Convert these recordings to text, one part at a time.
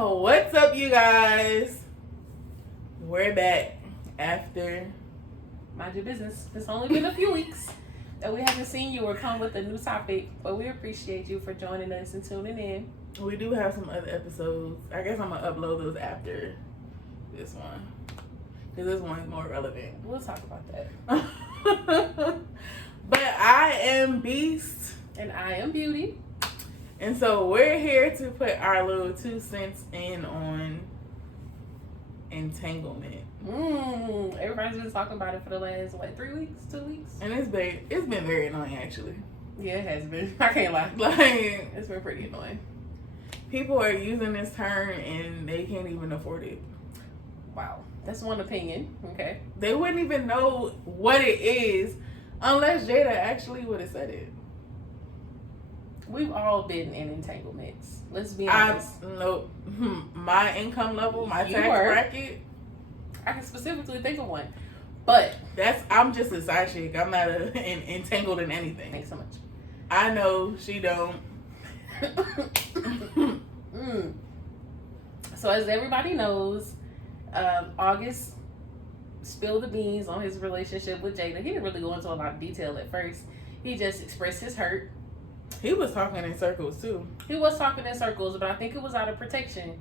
What's up, you guys? We're back after Mind your business. It's only been a few weeks that we haven't seen you or come with a new topic, but we appreciate you for joining us and tuning in. We do have some other episodes. I guess I'm gonna upload those after this one because this one's more relevant. We'll talk about that. But I am Beast. And I am Beauty. And so we're here to put our little 2 cents in on entanglement. Everybody's been talking about it for the last, 3 weeks, 2 weeks? And it's been very annoying, actually. Yeah, it has been. I can't lie. Like, It's been pretty annoying. people are using this term and they can't even afford it. Wow. That's one opinion. Okay. They wouldn't even know what it is unless Jada actually would have said it. We've all been in entanglements. Let's be honest. My income level, my You tax were. bracket. I can specifically think of one. But I'm just a side chick. I'm not entangled in anything. thanks so much. I know she don't. So as everybody knows, August spilled the beans on his relationship with Jada. He didn't really go into a lot of detail at first. He just expressed his hurt. He was talking in circles too. He was talking in circles, but I think it was out of protection.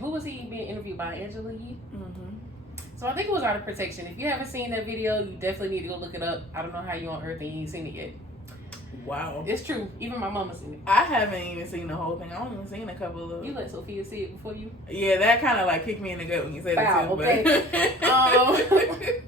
Who was he being interviewed by? Angela Yee? Mm-hmm. So I think it was out of protection. If you haven't seen that video, you definitely need to go look it up. I don't know how you on earth and you ain't seen it yet. Wow. It's true. Even my mama seen it. I haven't even seen the whole thing. I only seen a couple of. You let Sophia see it before you? Yeah, that kind of like kicked me in the gut when you said that too. Okay.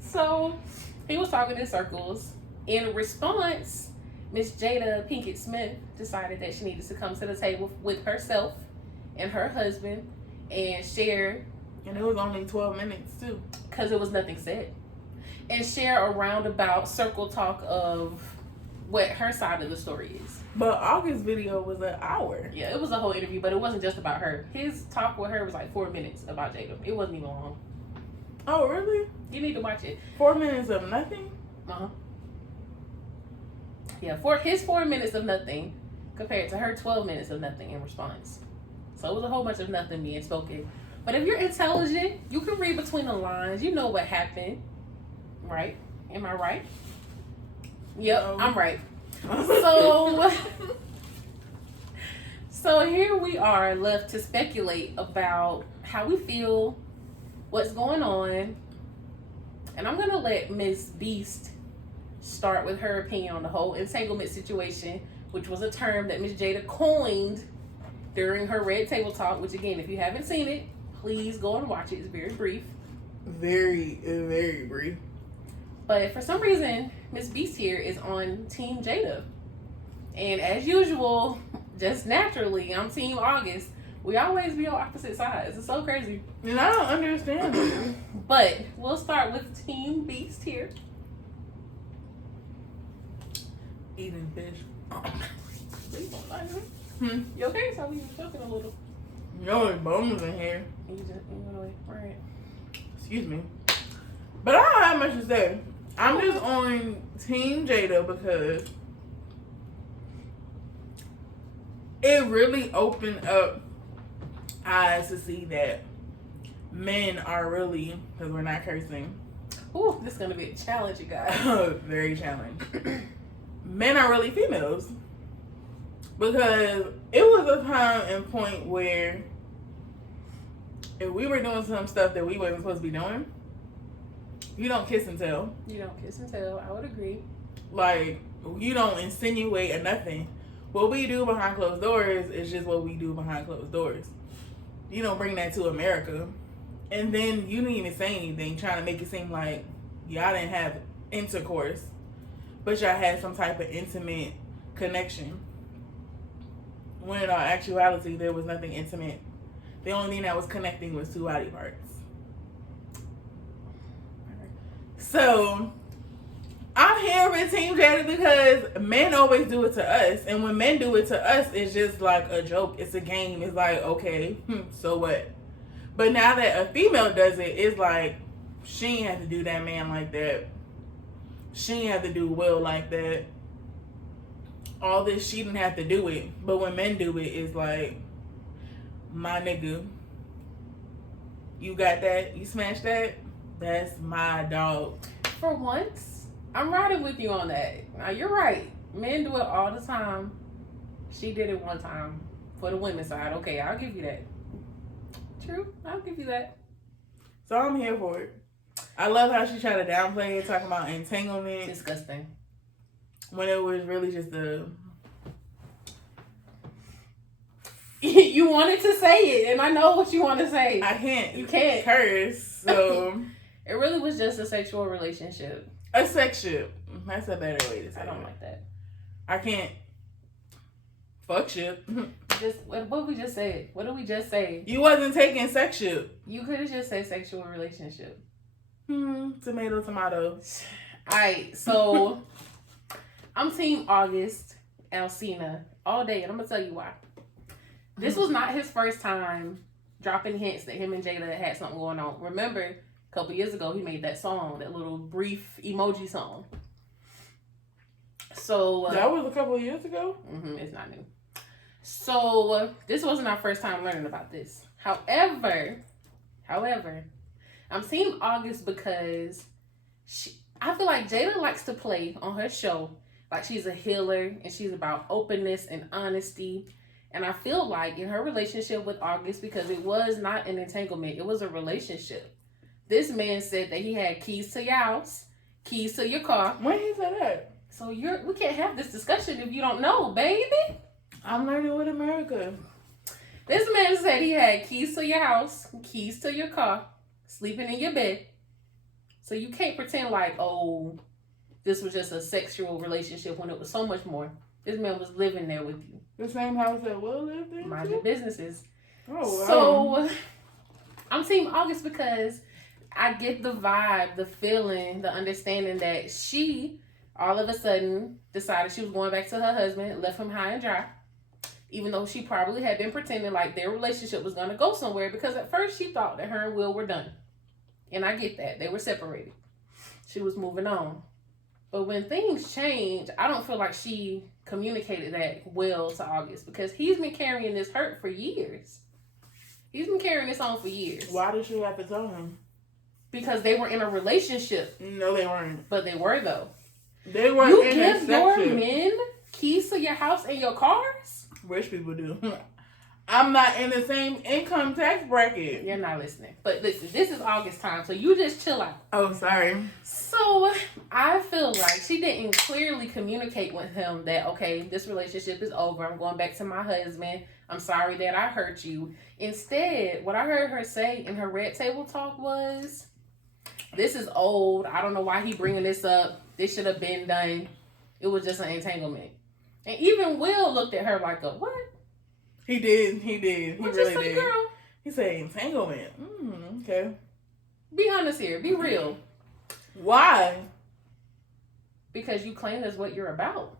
So he was talking in circles. In response, Miss Jada Pinkett Smith decided that she needed to come to the table with herself and her husband and share. And it was only 12 minutes too. Because it was nothing said. And share a roundabout circle talk of what her side of the story is. But August's video was an hour. Yeah, it was a whole interview, but it wasn't just about her. His talk with her was like 4 minutes about Jada. It wasn't even long. Oh, really? You need to watch it. 4 minutes of nothing? Uh-huh. Yeah, for his 4 minutes of nothing compared to her 12 minutes of nothing in response. So it was a whole bunch of nothing being spoken. But if you're intelligent, you can read between the lines. You know what happened. Right? Am I right? Yep, No. I'm right. So here we are left to speculate about how we feel, what's going on. And I'm going to let Miss Beast start with her opinion on the whole entanglement situation, which was a term that Miss Jada coined during her Red Table Talk, which again, if you haven't seen it, please go and watch it. It's very brief. Very, very brief. But for some reason, Miss Beast here is on Team Jada. And as usual, just naturally, I'm Team August. We always be on opposite sides. It's so crazy. And I don't understand it. But we'll start with Team Beast here. Eating fish. Please don't lie to me. You okay? So we were joking a little. No, there's bones in here. And you went away. All right. Excuse me. But I don't have much to say. I'm just on Team Jada because it really opened up eyes to see that men are really, because we're not cursing. Ooh, this is going to be a challenge, you guys. Very challenging. Men are really females. Because it was a time and point where if we were doing some stuff that we wasn't supposed to be doing, you don't kiss and tell. You don't kiss and tell. I would agree. Like, you don't insinuate or nothing. What we do behind closed doors is just what we do behind closed doors. You don't bring that to America. And then you didn't even say anything, trying to make it seem like y'all didn't have intercourse, but y'all had some type of intimate connection. When in all actuality, there was nothing intimate. The only thing that was connecting was 2 body parts. So, I'm here with Team Jada because men always do it to us. And when men do it to us, it's just like a joke. It's a game. It's like, okay, so what? But now that a female does it, it's like, she ain't have to do that man like that. She ain't have to do Will like that. All this, she didn't have to do it. But when men do it, it's like, my nigga. You got that? You smashed that? That's my dog. For once, I'm riding with you on that. Now, you're right. Men do it all the time. She did it one time for the women's side. Okay, I'll give you that. True, I'll give you that. So I'm here for it. I love how she tried to downplay it, talking about entanglement. Disgusting. When it was really just a... You wanted to say it, and I know what you want to say. I can't. You can't curse, so... It really was just a sexual relationship. A sex ship. That's a better way to say it. I don't like that. I can't... Fuck ship. What we just said? What did we just say? You wasn't taking sex ship. You could have just said sexual relationship. Tomato, tomato. Alright, so... I'm Team August Alsina all day, and I'm going to tell you why. This was not his first time dropping hints that him and Jada had something going on. Remember, a couple years ago, he made that song, that little brief emoji song. So... that was a couple of years ago? It's not new. So, this wasn't our first time learning about this. However, I'm Team August because I feel like Jada likes to play on her show like she's a healer and she's about openness and honesty. And I feel like in her relationship with August, because it was not an entanglement, it was a relationship. This man said that he had keys to your house, keys to your car. When he said that? So we can't have this discussion if you don't know, baby. I'm learning with America. This man said he had keys to your house, keys to your car, sleeping in your bed. So you can't pretend like, oh, this was just a sexual relationship when it was so much more. This man was living there with you. The same house that Will lived in? Mind your businesses. Oh, wow. So, I'm Team August because I get the vibe, the feeling, the understanding that she, all of a sudden, decided she was going back to her husband, left him high and dry. Even though she probably had been pretending like their relationship was going to go somewhere, because at first she thought that her and Will were done. And I get that. They were separated. She was moving on. But when things change, I don't feel like she communicated that well to August, because he's been carrying this hurt for years. He's been carrying this on for years. Why did she have to tell him? Because they were in a relationship. No, they weren't. But they were, though. They were you in give a your section. men keys to your house and your cars? Rich people do. I'm not in the same income tax bracket. You're not listening. But listen, this is August time, so you just chill out. Oh, sorry. So, I feel like she didn't clearly communicate with him that, okay, this relationship is over. I'm going back to my husband. I'm sorry that I hurt you. Instead, what I heard her say in her red table talk was, this is old. I don't know why he bringing this up. This should have been done. It was just an entanglement. And even Will looked at her like a, what? He did. He really did. Girl? He said entanglement. Okay. Be honest here. Be real. Why? Because you claim that's what you're about.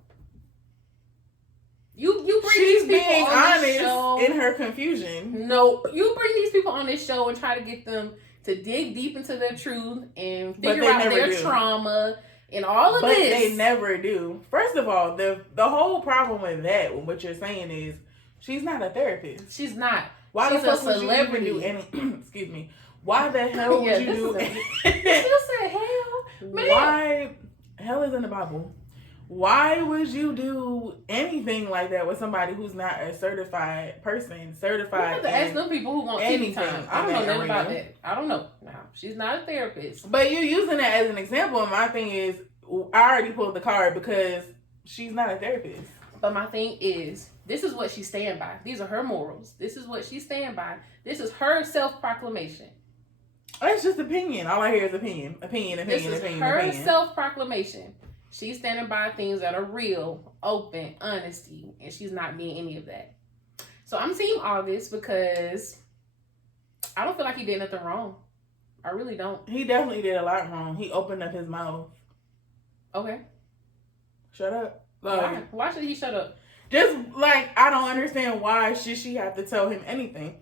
You bring She's these people being on honest this show. in her confusion. No, you bring these people on this show and try to get them to dig deep into their truth and figure out their trauma and all of but this. But they never do. First of all, the whole problem with that, what you're saying is, she's not a therapist. She's not. Why She's the fuck a celebrity. Would you even do any? Excuse me. Why the hell would you do? You said hell, man. Why? Hell is in the Bible. Why would you do anything like that with somebody who's not a certified person? Certified. You have to ask them people who want TV time. I don't know nothing about that. I don't know. No, she's not a therapist. But you're using that as an example. And my thing is, I already pulled the card because she's not a therapist. But my thing is, this is what she stand by. These are her morals. This is what she stand by. This is her self-proclamation. That's just opinion. All I hear is opinion. This is her self-proclamation. She's standing by things that are real, open, honesty, and she's not being any of that. So I'm Team August because I don't feel like he did nothing wrong. I really don't. He definitely did a lot wrong. He opened up his mouth. Okay. Shut up. Why should he shut up? Just like, I don't understand why should she have to tell him anything.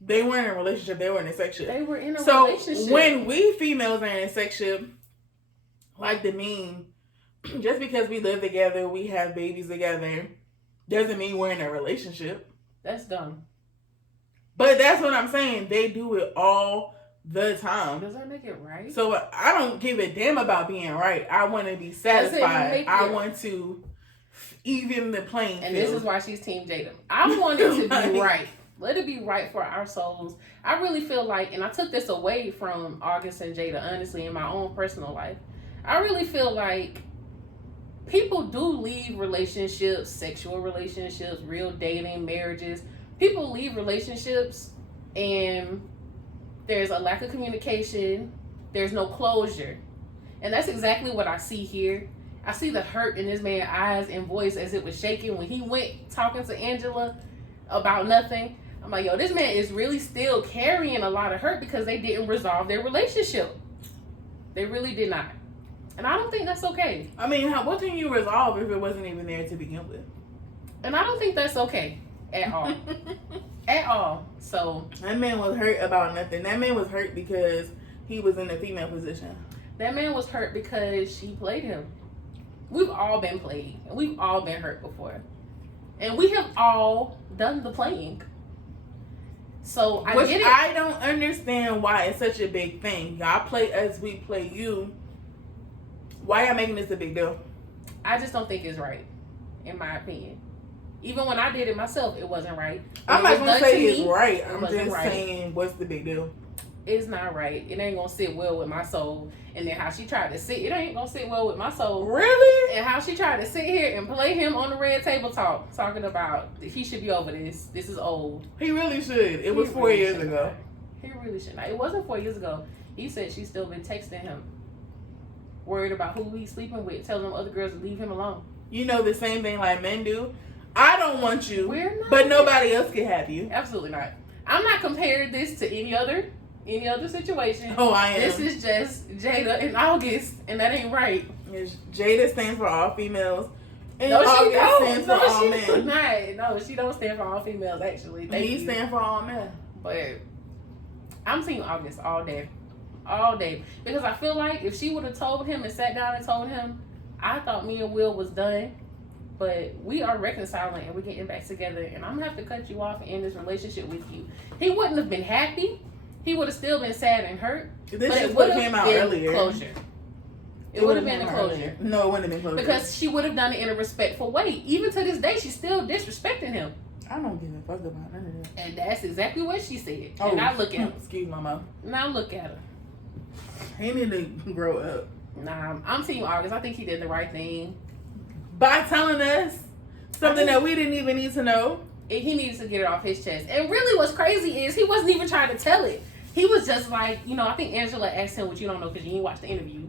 They weren't in a relationship. They were in a sex ship. They were in a relationship. So when we females are in a sex ship, like the meme, just because we live together, we have babies together, doesn't mean we're in a relationship. That's dumb. But that's what I'm saying. They do it all the time. Does that make it right? So I don't give a damn about being right. I want to be satisfied. I want to even the playing field. And this is why she's Team Jada. I want it to be right. Let it be right for our souls. I really feel like, and I took this away from August and Jada, honestly, in my own personal life. I really feel like people do leave relationships, sexual relationships, real dating, marriages. People leave relationships and there's a lack of communication. There's no closure. And that's exactly what I see here. I see the hurt in this man's eyes and voice as it was shaking when he went talking to Angela about nothing. I'm like, yo, this man is really still carrying a lot of hurt because they didn't resolve their relationship. They really did not. And I don't think that's okay. I mean, what can you resolve if it wasn't even there to begin with? And I don't think that's okay at all. At all. So that man was hurt about nothing. That man was hurt because he was in a female position. That man was hurt because she played him. We've all been played. And we've all been hurt before. And we have all done the playing. So I get it. I don't understand why it's such a big thing. Y'all play us, we play you. Why y'all making this a big deal? I just don't think it's right, in my opinion. Even when I did it myself, it wasn't right. I'm not gonna say it's right. I'm just saying, what's the big deal? It's not right. It ain't gonna sit well with my soul. And then how she tried to sit, it ain't gonna sit well with my soul. Really? And how she tried to sit here and play him on the red table talk, talking about he should be over this. This is old. He really should. It was 4 years ago. He really should not. It wasn't 4 years ago. He said she's still been texting him, worried about who he's sleeping with, telling them other girls to leave him alone. You know, the same thing like men do. I don't want you, but nobody else can have you. Absolutely not. I'm not comparing this to any other situation. Oh, I am. This is just Jada in August, and that ain't right. Jada stands for all females. And no, she August don't. stands for all men. Not. No, she don't stand for all females, actually. He stands for all men. But I'm Team August all day. All day. Because I feel like if she would have told him and sat down and told him, I thought me and Will was done, but we are reconciling and we're getting back together, and I'm going to have to cut you off and end this relationship with you. He wouldn't have been happy. He would have still been sad and hurt. This is what came out earlier. Closure. It would have been a closure. No, it wouldn't have been closure. Because she would have done it in a respectful way. Even to this day, she's still disrespecting him. I don't give a fuck about none of that. And that's exactly what she said. Oh, and I look at him. Excuse my mouth. Now look at her. He need to grow up. Nah, I'm Team August. I think he did the right thing. By telling us something that we didn't even need to know. He needs to get it off his chest. And really what's crazy is he wasn't even trying to tell it. He was just like, I think Angela asked him, which you don't know because you didn't watch the interview.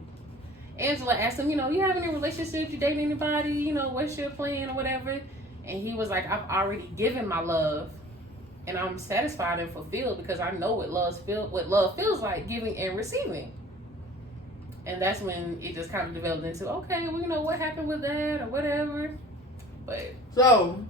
Angela asked him, you have any relationships? You dating anybody? What's your plan or whatever? And he was like, I've already given my love. And I'm satisfied and fulfilled because I know what love feels like, giving and receiving. And that's when it just kind of developed into, okay, well, what happened with that or whatever. But so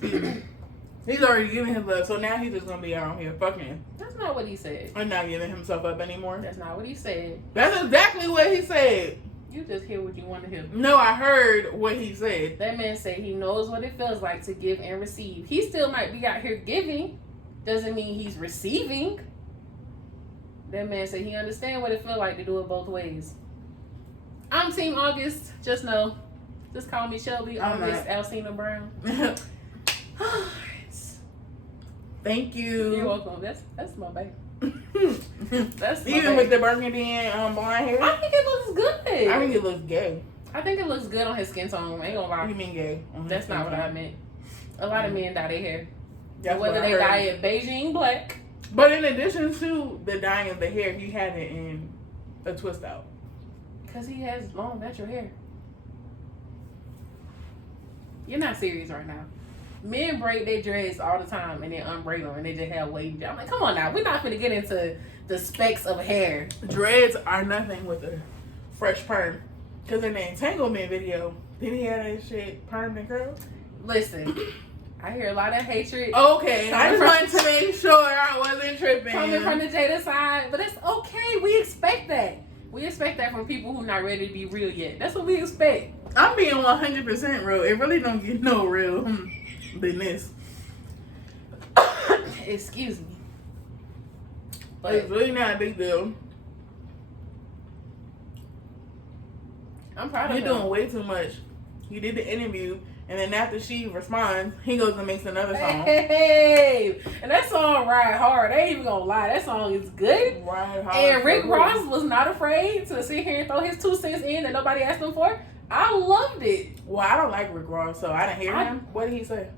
he's already giving his love, so now he's just gonna be out here fucking him. That's not what he said. And not giving himself up anymore. That's not what he said. That's exactly what he said. You just hear what you want to hear. No, I heard what he said. That man said he knows what it feels like to give and receive. He still might be out here giving. Doesn't mean he's receiving. That man said he understands what it feels like to do it both ways. I'm Team August. Just know. Just call me Shelby. August Alcina Brown. Thank you. You're welcome. That's my baby. That's even with the burgundy and blonde hair. I think it looks good. I think it looks gay. I think it looks good on his skin tone. I ain't gonna lie. You mean gay? That's not what I meant. A lot of men dye their hair. That's whether they dye it Beijing black. But in addition to the dyeing of the hair, he had it in a twist out. Because he has long natural hair. You're not serious right now. Men braid their dreads all the time and then unbraid them and they just have wavy. I'm like, come on now. We're not going to get into the specs of hair. Dreads are nothing with a fresh perm. Because in the Entanglement video, did he have that shit permed and curled? Listen, I hear a lot of hatred. Okay, I just wanted to make sure I wasn't tripping. Coming from the Jada side. But it's okay. We expect that. We expect that from people who not ready to be real yet. That's what we expect. I'm being 100% real. It really don't get no real than this. Excuse me. It's really not a big deal. I'm proud of him. You're doing way too much. He did the interview, and then after she responds, he goes and makes another song. Hey, and that song Ride Hard. I ain't even gonna lie, that song is good. Ride Hard. And Rick Ross was not afraid to sit here and throw his 2 cents in that nobody asked him for. I loved it. Well, I don't like Rick Ross, so I didn't hear him. What did he say?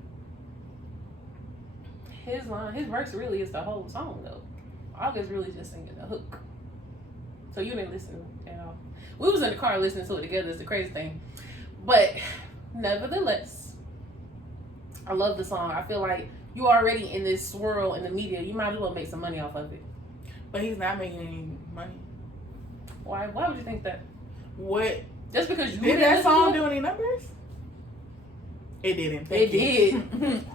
His verse really is the whole song though. August really just singing the hook. So you didn't listen at all. We was in the car listening to it together. It's the crazy thing. But nevertheless, I love the song. I feel like you already in this swirl in the media. You might as well make some money off of it. But he's not making any money. Why? Why would you think that? What? Just because you Did that song do any numbers? It didn't. It did.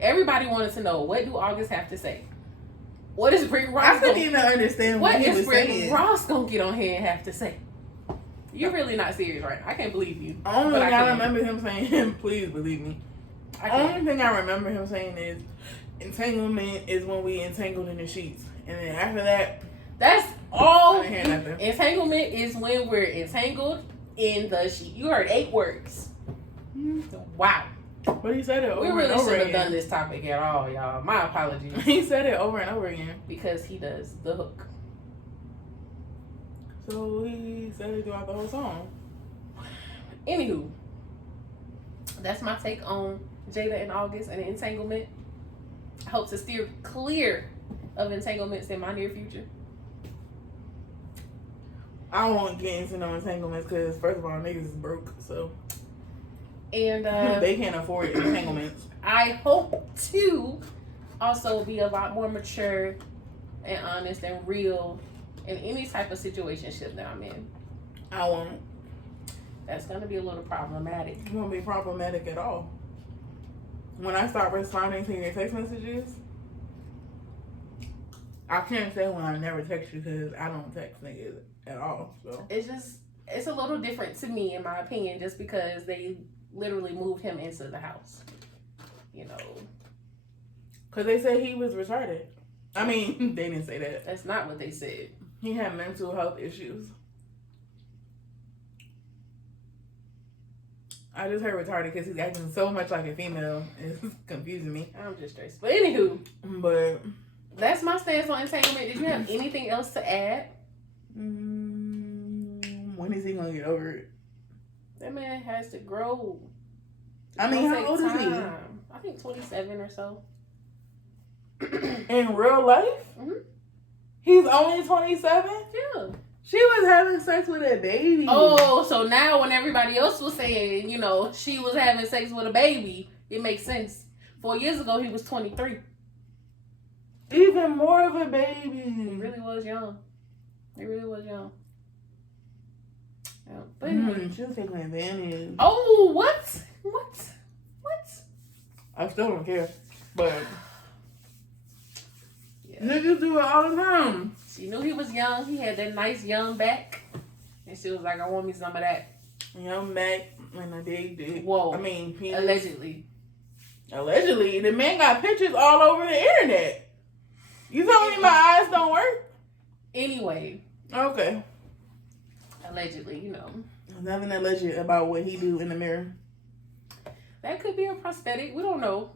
Everybody wanted to know, what do August have to say? What is Rick Ross? I couldn't even understand what he was saying. What is Rick Ross gonna get on here and have to say? You're really not serious, right? I can't believe you. Only thing I remember him saying, please believe me. Only thing I remember him saying is, entanglement is when we entangled in the sheets. And then after that, that's all. I didn't hear nothing. Entanglement is when we're entangled in the sheet. You heard 8 words. Wow. But he said it over and over again. We really shouldn't have done this topic at all, y'all. My apologies. He said it over and over again. Because he does the hook. So he said it throughout the whole song. Anywho, that's my take on Jada and August and entanglement. I hope to steer clear of entanglements in my near future. I won't get into no entanglements because, first of all, niggas is broke, so. And they can't afford entanglements. I hope to also be a lot more mature and honest and real in any type of situationship that I'm in. I won't. That's going to be a little problematic. It won't be problematic at all. When I start responding to your text messages, I can't say when I never text you because I don't text niggas at all. So it's a little different to me, in my opinion, just because they literally moved him into the house. You know. Because they said he was retarded. I mean, they didn't say that. That's not what they said. He had mental health issues. I just heard retarded because he's acting so much like a female. It's confusing me. I'm just stressed. But anywho. But that's my stance on entanglement. Did you have anything else to add? When is he going to get over it? That man has to grow. I mean, how old is he? I think 27 or so. In real life? Mm-hmm. He's only 27? Yeah. She was having sex with a baby. Oh, so now when everybody else was saying, you know, she was having sex with a baby, it makes sense. 4 years ago, he was 23. Even more of a baby. He really was young. He really was young. Yeah. But anyway. She was taking advantage. Oh, what? I still don't care. But yeah. Niggas do it all the time. She knew he was young. He had that nice young back. And she was like, I want me some of that. Young back and a big dick. Whoa. I mean, penis. Allegedly. The man got pictures all over the internet. You telling me my eyes don't work? Anyway. Okay. Allegedly, you know. Nothing alleged about what he do in the mirror. That could be a prosthetic. We don't know.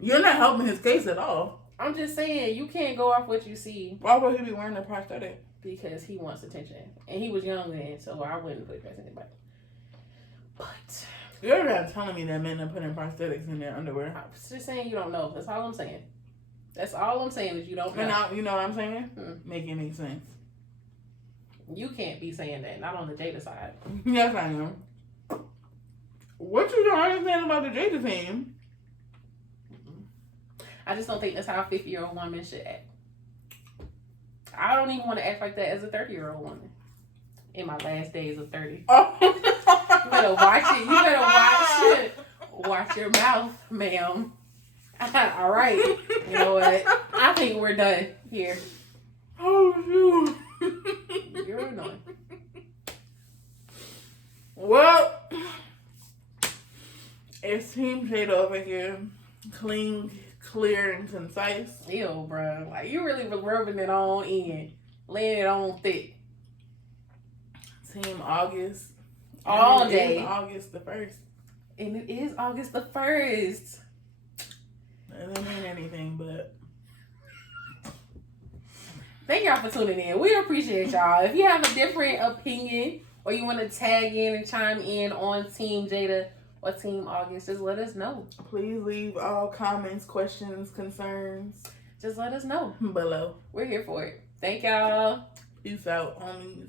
You're not helping his case at all. I'm just saying, you can't go off what you see. Why would he be wearing a prosthetic? Because he wants attention. And he was young then, so I wouldn't put trust in anybody. But you're not telling me that men are putting prosthetics in their underwear. I'm just saying you don't know. That's all I'm saying. That's all I'm saying is you don't know. And you know what I'm saying? Make it make sense. You can't be saying that. Not on the Jada side. Yes, I am. What you don't understand about the Jada team? I just don't think that's how a 50-year-old woman should act. I don't even want to act like that as a 30-year-old woman. In my last days of 30. Oh. You better watch it. You better watch it. Watch your mouth, ma'am. All right. You know what? I think we're done here. Oh, shoot. You're annoying. Well, it's Team Jada over here. clear and concise. Ew, bro. Like, you really rubbing it on in. Laying it on thick. Team August. All And it day. is August the 1st. And it is August the 1st. It doesn't mean anything, but... Thank y'all for tuning in. We appreciate y'all. If you have a different opinion or you want to tag in and chime in on Team Jada or Team August, just let us know. Please leave all comments, questions, concerns. Just let us know. Below. We're here for it. Thank y'all. Peace out, homies.